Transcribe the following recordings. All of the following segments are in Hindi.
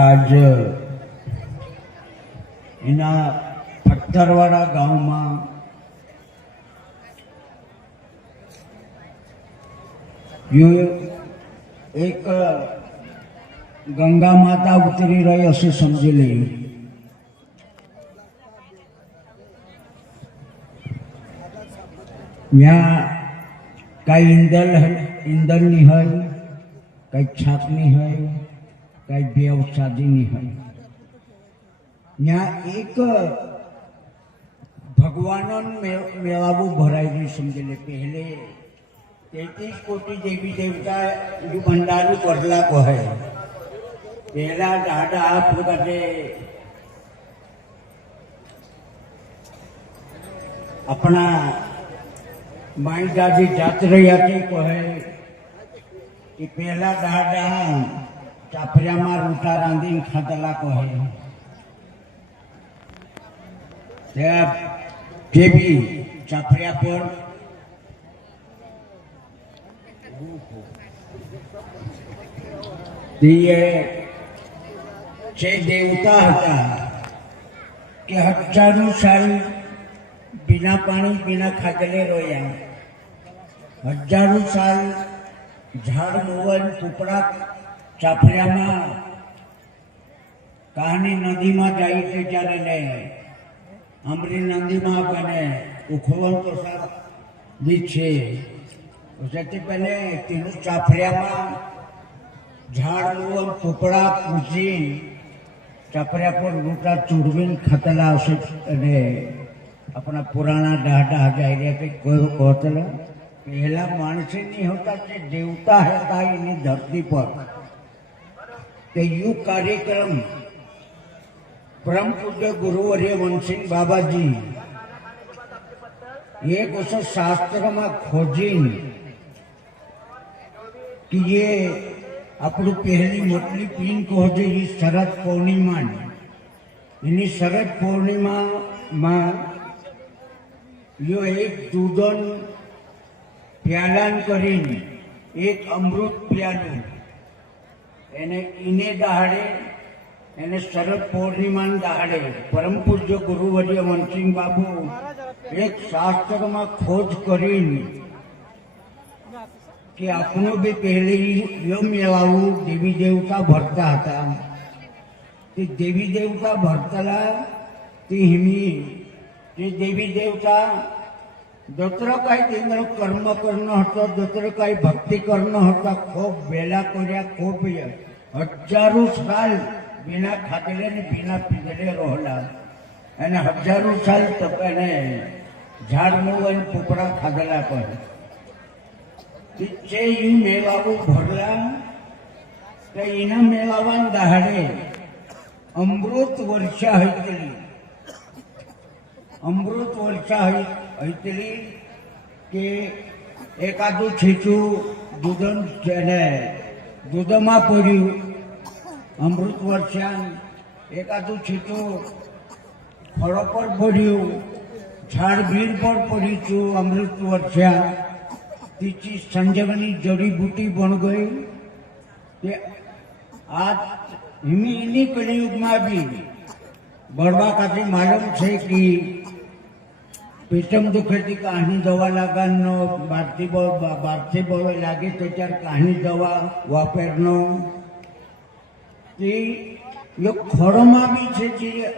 આજ એના પથ્થરવાળા ગામમાં એક ગંગા માતા ઉતરી રહી હશે સમજી લઈએ. ત્યાં કઈ ઈંધણની હોય, કઈ છાપની હોય, કઈ વ્યવસાદીની હોય. ત્યાં એક ભગવાનનું મેળાવું ભરાયેલું સમજી લે. પહેલે 33 कोटि देवी देवता जो भंडारू करला को है. पहला दादा आप करते अपना माई दादी जात रही थी को है कि पहला दादा चाफरिया में रूटा रांधी खातला को है. भी चाफरिया पर જે દેવતા હતા કે હજારો સાલ બિના પાણી બિના ખાધલે રોયા. હજારો સાલ ઝાડ મોવન કૂપડા ચાફરિયામાં કહાની નદીમાં જાય છે ત્યારે ને અમરી નદીમાં બને ઉખવણ તો દી છે. उससे पहले तीनों चाफरिया में झाड़ टुकड़ा पूछी चाफरिया पर रूटा चूड़वीन खतला से अपना पुराना डाढ़ा जाए कोई कहते पहला मानसी नहीं होता कि देवता है इन धरती पर. यू कार्यक्रम परम पूज्य गुरुवर्य वंशिंग बाबा जी एक उस शास्त्र में खोजी कि ये अपनी पहली मोटली पीन को जो ये शरद पूर्णिमा इन्हीं शरद पूर्णिमा में यो एक दूधन प्यालन करीने एक अमृत प्यालू एने इने दहाड़े एने शरद पूर्णिमा दहाड़े परम पूज्य गुरुवर्य वंशिंग बाबू एक शास्त्र में खोज करीने कि आपनो भी पहले यो मेळावू देवी देवता भरता था. ते देवी देवता भरताला ते हिमी ते देवी देवता दोसरो काही तेनो कर्म करणं होतं, दोसरो काही भक्ती करणं होतं. खूप वेळा कर्या खूप हजारो साल बिना खातेले ने बिना पीधेले रोहला અને હજારો સાલ તપેને ઝાડ મોવન પોપડા ખાધેલા પર તે ઈ મેળાવું ભરલા તો એના મેળાવાન દહાડે અમૃત વર્ષા હૈતલી કે એકાદું છીચું દૂધમાં પડ્યું અમૃત વર્ષા, એકાદું છીચું ફળો પર પડ્યું, ઝાડ ભીર પર પડી છું અમૃત વર્ષા. तीची संजीवनी जड़ी बूटी बन गई. आज हिमी कलयुग में भी बड़वा का मालूम है कि पेटम दुखे थी कहानी दवा लगानो बारती बवे लागे तो त्यार कहानी दवा वापरनो यो खड़ो में भी है.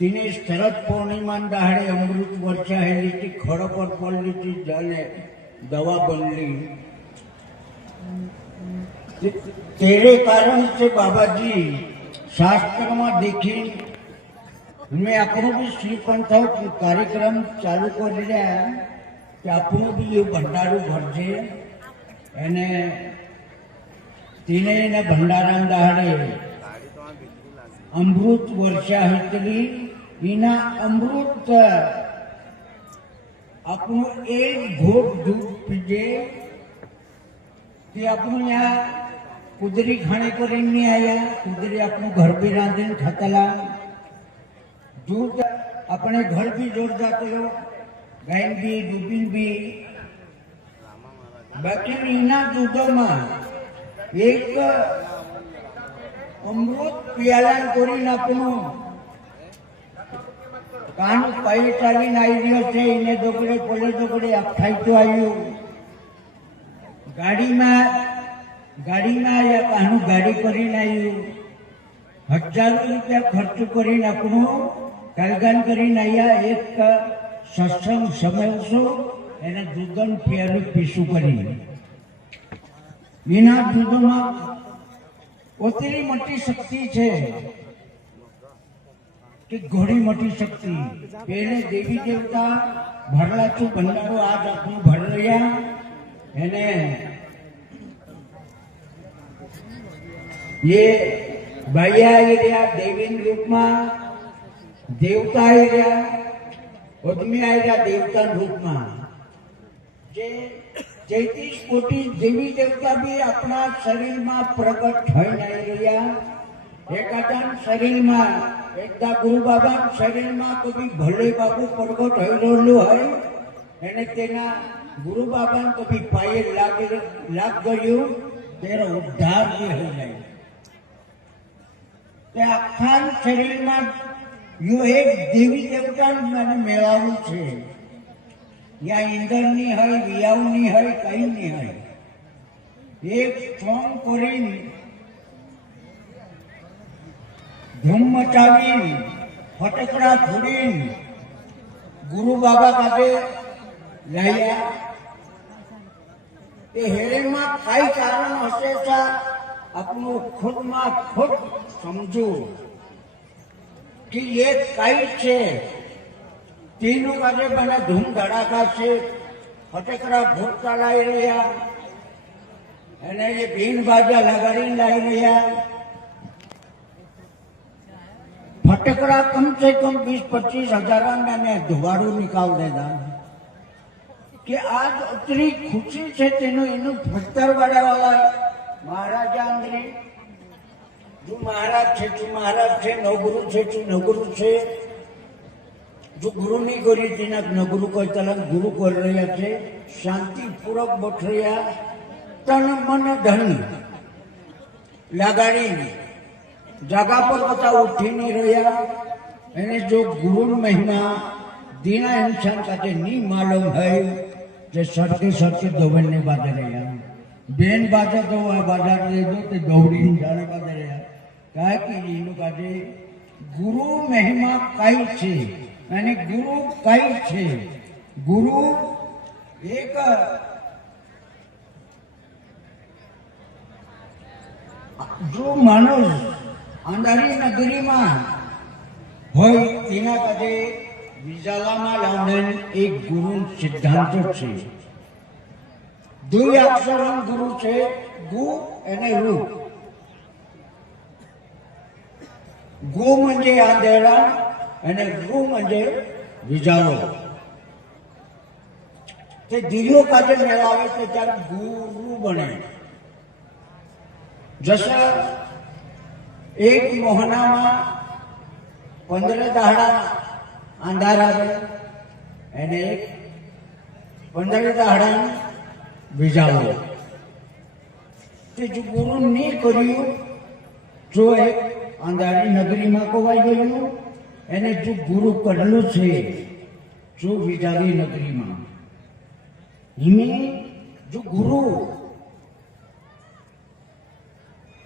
तीने शरद पूर्णिमा दहाड़े अमृत वर्षा हेली थी, खड़ो पर पड़ली थी, जले दवा बनली. तेरे कारण से बाबा जी शास्त्र में देखी मैं अपनो भी श्रीपंथ कार्यक्रम चालू कर दिया कि अपनो भी ये भंडारू भरजे एने तीने ने भंडारा दहाड़े अमृत वर्षा हेतली इना अमृत अपनो एक घोट दूध पीजे कि अपनो यहाँ कुदरी खाने को नहीं आया. कुदरी अपनो घर भी रांधे खातला दूध अपने घर भी जोड़ जाते हो, गाय भी दूबीन भी. बाकी इना दूधों में एक અમૃત પિયાલાન કરી નાખનું કાન કઈ ચાલીને આવી રહ્યો છે એને દોકડે પોલે દોકડે અખાઈતું આવ્યું ગાડીમાં આવ્યા કાનું ગાડી કરીને આવ્યું હજારો રૂપિયા ખર્ચ કરી નાખનું કાલગાન કરીને આવ્યા એક સત્સંગ સમયસો એને દૂધન પિયાલું પીસું કરી વિના દૂધમાં ઓતરી મોટી શક્તિ છે કે ઘણી મોટી શક્તિ પહેલે દેવી દેવતા ભરલાચું ભંડારો આજ આપણું ભર રહ્યા એને ये भैया आई रहा देवी रूप में देवता आई रहा आदमी आई रहा देवता रूप में जे 33 कोटि देवी देवता भी अपना शरीर में प्रकट થઈ नहीं रहा एकादान शरीर में एकदा गुरु बाबा शरीर में कभी भले बाबू प्रकट થઈ રહેલું હોય એને તેના ગુરુ બાબા કભી પાયે લાગ ગયું તેનો ઉદ્ધાર જે થઈ જાય તે આખા શરીરમાં યો એક દેવી દેવતાને મેળાવું છે યા ઇન્દ્રની હોય વિયાવની હોય કઈ નહીં હોય એક સ્ટ્રોંગ કરીને ધૂમ મચાવીને ફટકડા ફોડીને ગુરુ બાબા પાસે લાયા તે હેરેમાં કઈ કારણ હશે તા આપણું ખુદમાં ખુદ સમજો કે એ કઈ છે તેનું કાજે મને ધૂમ ધડાકા છે ફટકડા ફૂટતા લાવી રહ્યા અને એ ભીન બાજા લગાડીને લાવી રહ્યા ફટકડા કમસે કમ 20-25 હજાર મેં ધુવાડું નિકાલ દેતા કે આજ ઉતરી ખુશી છે તેનું એનું ફટતર વાળા મહારાજા અંદરી જો મહારાજ છે નવગુરુ છે નવગુરુ છે જો ગુરુ નહીં કરી તેના નવગુરુ કોઈ તલક ગુરુ કરી રહ્યા છે શાંતિપૂર્વક બેઠ રહ્યા તન મન ધન લગાડીને જગા પર બધા ઉઠી નહીં રહ્યા એને જો ગુરુ મહિમા દીના ઇન્સાન કાતે નહીં માલુમ હોય જે સરકે દોબનને બાધે રહ્યા બેન બાજા તો બાजार ले दो ते दौड़ी जाने बाजार રહ્યા કાય કે એનું કાજે ગુરુ મહિમા કઈ છે અને ગુરુ કઈ છે ગુરુ એક જો માણસ અંધારી નગરીમાં હોય તેના કાજે વિજાલામાં લાવડેલ એક ગુરુ સિદ્ધાંત છે दुई अक्षर गुरु છે ગુ અને રૂ ગુ म्हणजे अंधेरा અને રૂ म्हणजे વિજાલો તે દિવ્યો કાજે મેળાવે છે ત્યારે ગુરુ બને જૈસે એક મોહનામાં 15 દાડા અંધાર આવે અને એક 15 દાડા વિજાળો તે જો ગુરુ નહીં કર્યું જો એક અંધારી નગરીમાં કોવાઈ ગયું એને જો ગુરુ કરેલું છે જો વિજાળી નગરીમાં એની જો ગુરુ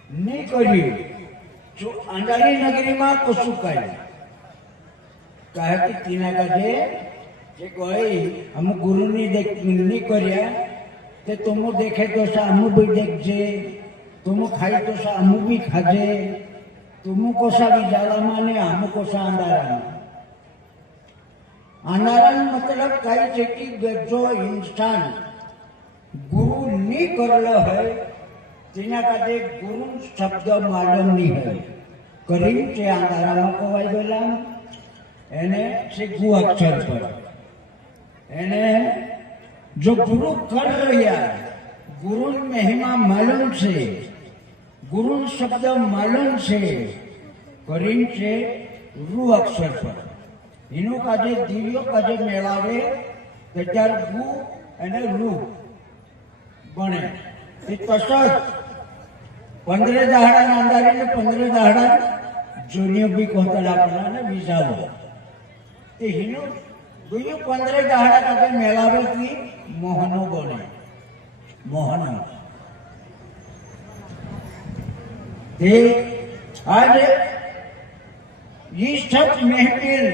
નહીં કર્યું જો અંધારી નગરીમાં કશું કર્યું કહે કે તેના કાજે જે કોઈ અમુક ગુરુની નહીં કર્યા તે तुम देखे तो सा अमु भी देखजे तुम खाई तो सा अमु भी खाजे तुम को सा भी जाला माने अमु को सा अंधारा मतलब कई છે કે જો ઇન્સાન ગુરુ નહીં કરેલો હોય તેના કાજે ગુરુ શબ્દ માલુમ નહીં હોય કરી તે અંધારામાં કોવાઈ ગયેલા એને છે ગુ અક્ષર પર એને जो गुरु कर रहा गुरु महिमा मालूम से गुरु शब्द मालूम से करीम से रूह अक्षर पर इनो काजे दिव्यो काजे मेळावे त्यार गु અને રૂ બને એ તસત 15 દાડા અંધારી ને 15 દાડા જૂનિયર બી કોતલ આપણા ને વિઝાલો તે હિનો दुयो 15 दाड़ा का मेलावे की मोहनो बने मोहनो ते आज ये सब महफिल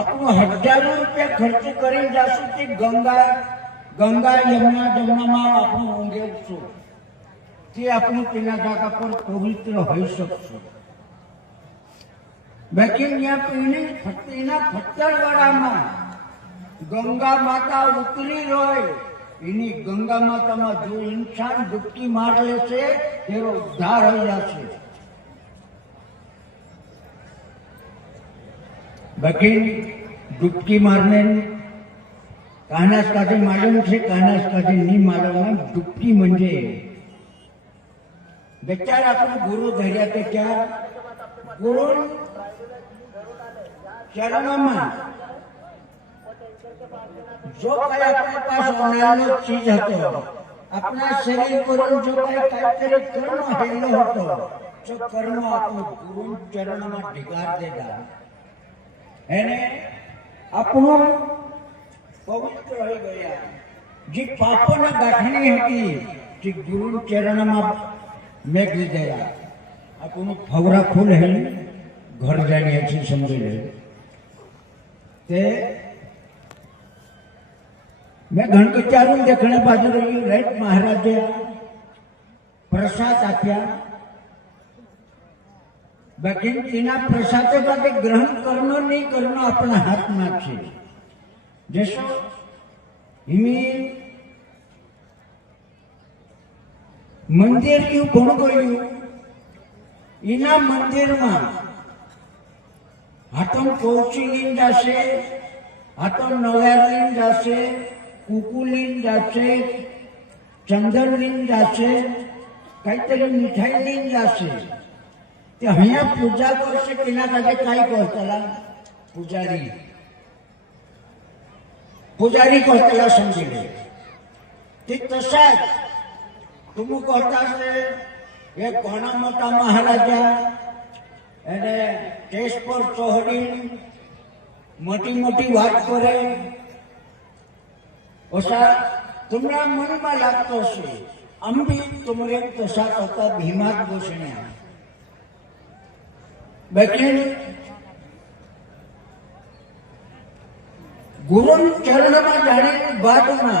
आपको हजारों रुपया खर्च करें जासु ते गंगा गंगा यमुना जमुना में आपको होंगे छो ते आपको तेना जागा पर पवित्र होई सकशो बाकी यहाँ पीने फतेना फत्तरवाड़ा में गंगा माता उतरी रोय इनी गंगा माता में जो इंसान डुबकी मार ले से तेरो उद्धार हो जाए बाकी डुबकी मारने कानास काठी मालूम से कानास काठी नहीं मालूम डुबकी म्हणजे बेचारा आपण गुरु धर्या ते क्या गुरु चरणों जो कहीं अपने पास होने चीज हतो अपना शरीर पर जो कहीं कायतरी कर्म हेलो हतो जो कर्म आपको गुरु चरण में ढिगार देगा एने अपनो पवित्र हो गया जी पापों ने गाठनी होती जी गुरु चरण में मेघ देगा अपनो फवरा फूल है घर जाने अच्छी समझ ले ते मैं गणकचारू देखने बाजू रही राइट महाराजे प्रसाद आप्या बाकी तेना प्रसाद का ग्रहण करना नहीं करना अपना हाथ में छे जैसो हिमी मंदिर क्यों बन गयु इना मंदिर में हाथों कोची लीन जासे हाथों नवार लीन जासे कुकू लीन जासे चंदन लीन जासे कई तरह मिठाई लीन जासे ते हया पूजा करसे केना काजे काय करतला पुजारी पुजारी करतला समजिले ते तसाच तुम कहता से एक घणा मोटा महाराजा એને ટેસ પર ચોહડી મોટી મોટી વાત કરે ઓસા तुम्हारा मन में लागतो છે અંબી तुमरे तसा करता भीमात गोषण्या बाकी गुरु चरण में जाने के बाद में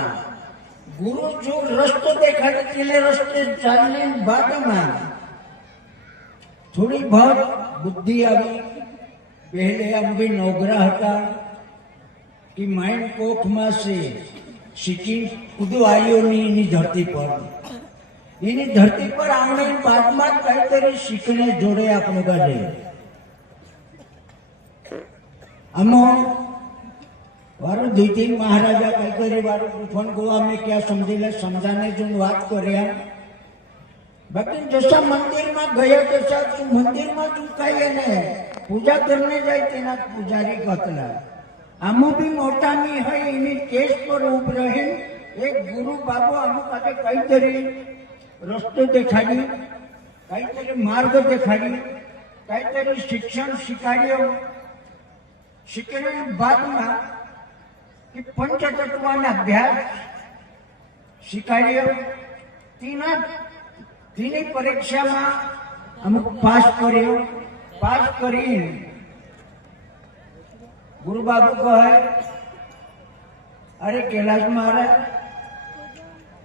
गुरु जो रस्तो देखाड़े तेले रस्ते चालने बाद में थोड़ी बहुत बुद्धि आई पहले हम भी नौगरा था कि माइंड कोख में से सीखी उदवाईओ ની ધરતી પર એની ધરતી પર આમણે બાદમાં કઈતરી શીખને જોડે આપણે કાઢે આમો વારો દ્વિતીય મહારાજા કઈતરી વારો ફોન ગોવા में क्या समझेला समझाने जो बात કર્યા बाकी जैसा मंदिर में गया तैसा तू मंदिर में तू कही ने पूजा करने जाए तेना पुजारी कहतला आमो भी मोटा नहीं है इन्हीं केस पर उभ रहे एक गुरु बाबू आमो काटे कई तरी रस्तो देखाड़ी कई तरी मार्ग देखाड़ी कई तरी शिक्षण शिकारियो शिकने बाद में कि पंचतत्वना अभ्यास शिकारियो तीन परीक्षा में अमुक पास करियो पास करी गुरु बाबू को है अरे कैलाश महाराज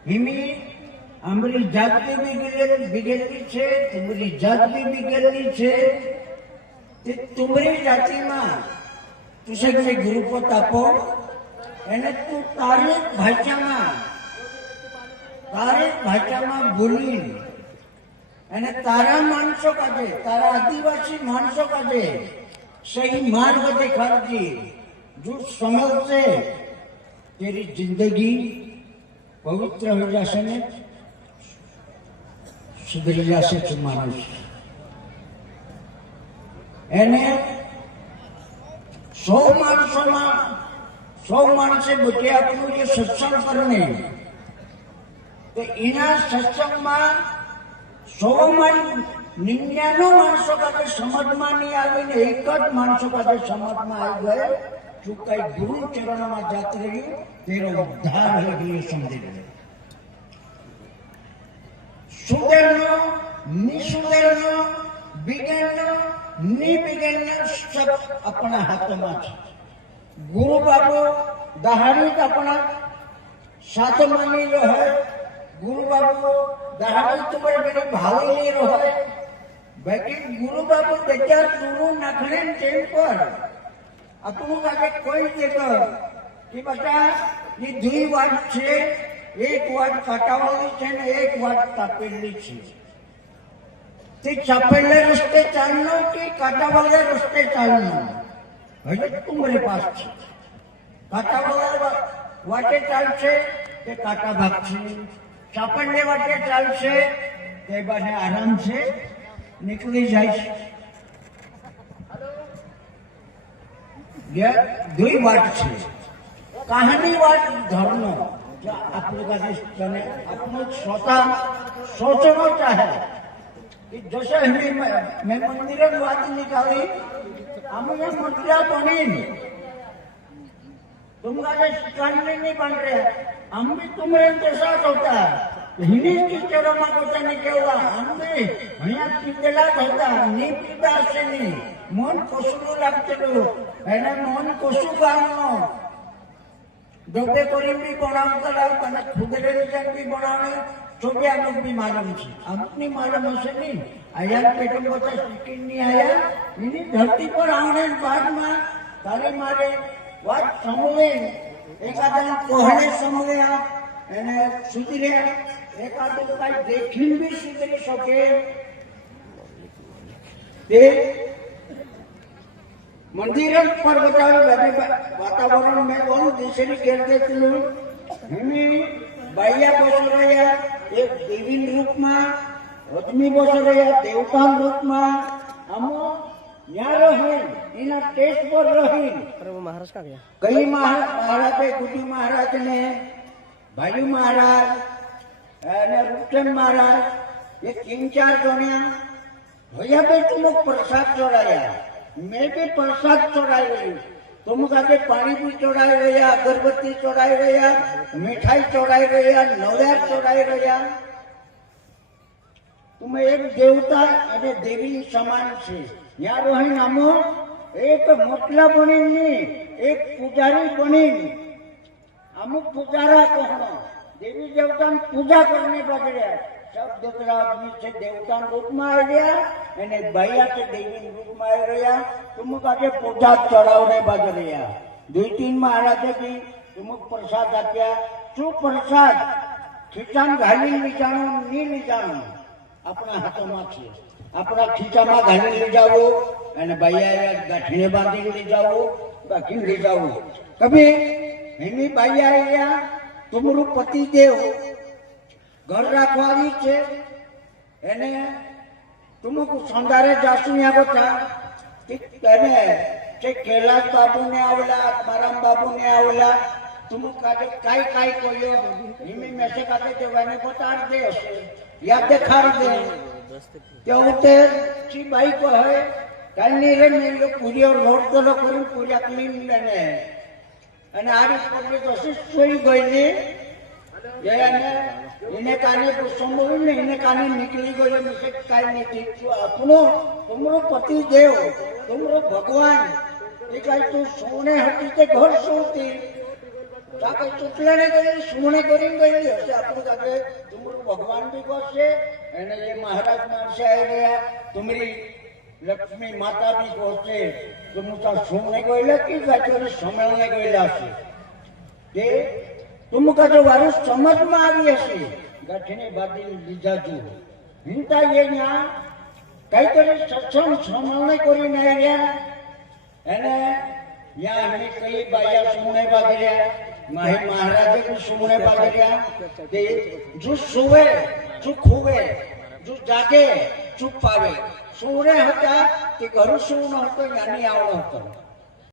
हिमी हमारी जात भी बिगड़ेली छे तुम्हारी जात भी बिगड़ेली छे तुम्हारी जाति में तुझे कोई गुरु को तापो एने तू तारे भाषा में बोली एने तारा मानसो काजे तारा आदिवासी मानसो काजे सही मार्ग दिखाती जो समझ से तेरी जिंदगी पवित्र हो जासे ने सुधरी जासे तू मानुष एने 100 मानसे बचे आपको ये सत्संग करने तो इना सत्संग में 100 99 માણસો કાતે સમાજમાં નહીં આવીને એક જ માણસો કાતે સમાજમાં આવી ગયે ચૂકાઈ ગુરુ ચરણમાં જાત રહ્યું તેનો ઉદ્ધાર થઈ ગયો સમજી ગયો. સુદેરનો નિસુદેરનો બિગેનનો નિબિગેનનો सब अपना हाथों છે. गुरु बाबू दहाड़ी अपना साथ मानी लो है. गुरु बाबू दहाड़ी तुम्हारे मेरे भावी नहीं रो है. बाकी गुरु बाबू दज्जा सुरू नखने टेम पर अपनों का कोई जगह कि बेटा ये दुई वाट छे, एक वाट काटावाली छे ने एक वाट तापेली छे. ते चापेले रस्ते चालनो कि काटावाले रस्ते चालनो हजे तुम्हारे पास छे. काटावाला वाटे चालशे ते काटा भागशे, चापेले वाटे चालशे ते बाने आराम से निकली जाय छे. ये दुई वाट छे. कहानी वाट धर्मो आपने अपने स्वतः सोचना चाहे कि जैसे मैं मंदिर बात निकाली हमें मंदिर बनी तुम कानूनी नहीं बन रहे. हम भी तुम्हें साथ होता है हिंदी टीचरों में होता नहीं क्या हम भी अँ पीतेला होता नहीं पीता से नहीं मन कसू लगते मन कसू गानो दोबे करी भी बनावता खुदरे भी बनाने छवि अमुक भी मालूम है. अमुक नहीं मालूम हसे नहीं आया पेटम बता सिक्किम नहीं आया इन्हीं धरती पर आने बाद में तारे मारे વાત સમવે એકાદા કોહળે સમવ્યા એને સુધરે એકાદું કઈ દેખીને બી સુધરી શકે તે મંદિર પર બતાવ્યું વાતાવરણ મેં બહુ દિશેની ઘેર દેખલું એની બાયા બસો રહ્યા એક દેવી રૂપમાં રજમી બસો રહ્યા દેવતા રૂપમાં આમો यहाँ रही इन टेस्ट पर रही. वो महाराज का गया कई महाराज गुड्डी महाराज ने भाई महाराज रूपचंद महाराज ये 3-4 जोड़िया भैया भाई तुम प्रसाद चढ़ाया मैं भी प्रसाद चढ़ाई रही. तुम कहते पानी भी चढ़ाई रहा अगरबत्ती चढ़ाई रहा मिठाई चढ़ाई रहा नवयार चढ़ाई रहा. तुम एक देवता अरे देवी समान छे. यहाँ रही नामो एक मोटला बनी एक पुजारी बनी अमुक पुजारा कहना देवी देवता पूजा करने बदले सब दूसरा आदमी से देवता रूप में आ गया भैया से देवी रूप में आ रहा. तुम कहते पूजा चढ़ावने बदले 2-3 महाराज भी तुम प्रसाद आप्या. शू प्रसाद खीचान घाली ली जाणो नहीं ली जाणो अपना हाथों में छे. अपना खीचाમાં ઘાલી લઈ જાવો અને બાયા ગાંઠીને બાંધી લઈ જાવો બાકી લઈ જાવો. કભી એની બાયા આયા તમારું પતિ દેવ ઘર રાખવાની છે એને तुमको संदारे जासू यहाँ बता એને છે कैलाश बाबू ने आवला माराम बाबू ने आवला तुम काजे काय काय कोयो हिमी में से काजे देवाने बता दे याद देखा दे ते ची बाई को है कालनी रे मैं यो पूरी और रोड तो लो करू पूरा क्लीन लेने અને આ રીત પર તો સોઈ ગઈ ને इन्हें काने को संभव नहीं इन्हें काने निकली गई मुझे काय नहीं ठीक अपनो तुमरो पति देव तुमरो भगवान ये काय तू सोने हटी के घर सोती ताके चुकलाने गई सोने करी गई ऐसे आपको ताके तुमरो भगवान भी कोसे एने ये महाराज मानसे आए रे तुम्हारी लक्ष्मी माता भी कोसे तुम ता सोने गईला की जाके समळने गईला छे के तुम का जो वारू समझ में आई हसे गठने बादी लीजा जो हिंता ये यहाँ कई तरह सत्संग समझने कोई नहीं रहा है ना यहाँ हमें कई बाया सुनने बाकी रहा माही महाराज को सुनने बाकी रहा कि जो सोए चुप हुए जो जागे चुप पावे सोने होता कि घर सोना होता यानी आवड़ा होता